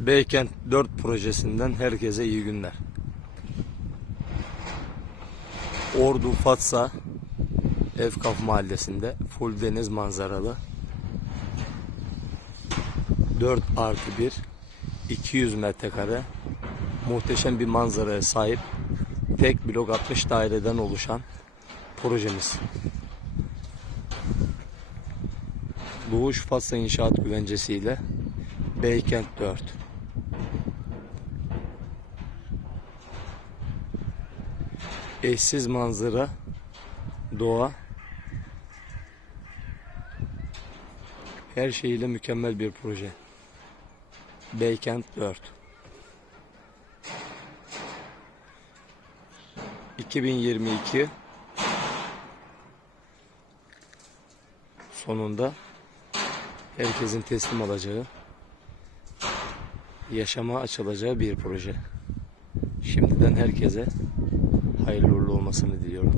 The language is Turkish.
Beykent 4 projesinden herkese iyi günler. Ordu Fatsa Efkaf mahallesinde full deniz manzaralı 4 artı 1 200 metrekare muhteşem bir manzaraya sahip tek blok 60 daireden oluşan projemiz. Doğuş Fatsa İnşaat Güvencesi Beykent 4 Eşsiz manzara Doğa. Her şeyiyle mükemmel bir proje. Beykent 4 2022 sonunda herkesin teslim alacağı yaşama açılacağı bir proje. Şimdiden herkese hayırlı uğurlu olmasını diliyorum.